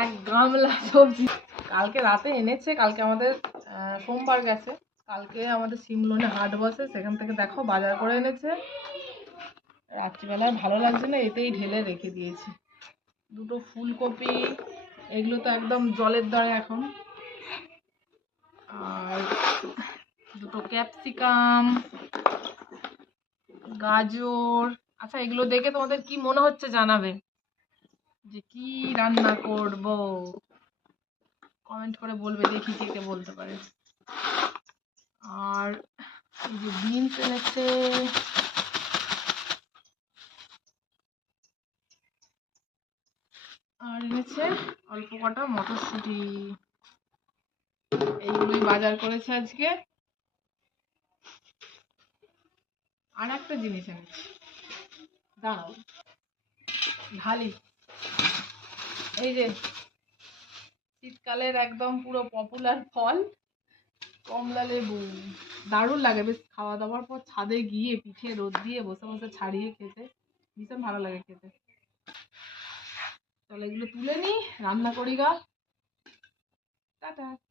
এক গামলা সবজি কালকে রাতে এনেছে। কালকে আমাদের সোমবার গেছে, কালকে আমাদের সিমলনে হাট বসে, সেখান থেকে দেখো বাজার করে এনেছে। রাত্রিবেলায় ভালো লাগছে না, এতেই ঢেলে রেখে দিয়েছি। দুটো ফুলকপি, এগুলো তো একদম জলের দরে এখন। আর দুটো ক্যাপসিকাম, গাজর। আচ্ছা, এগুলো দেখে তোমাদের কি মনে হচ্ছে জানাবে, যে কি রান্না করব কমেন্ট করে বলবে, দেখি কে কে বলতে পারে। আর এই যে বিনস এনেছে, আর এনেছে অল্প কটা মটরশুঁটি। এইগুলোই বাজার করেছে আজকে। আর একটা জিনিস এনেছে, দাঁড়াও ঢালি। এই যে শীতকালের একদম পুরো পপুলার ফল কমলা লেবু। দারুণ লাগে বেশ, খাওয়া দাওয়ার পর ছাদে গিয়ে পিঠে রোদ দিয়ে বসে বসে ছাড়িয়ে খেতে ভীষণ ভালো লাগে খেতে। চলো এগুলো তুলে নি, রান্না করি গা। টাটা।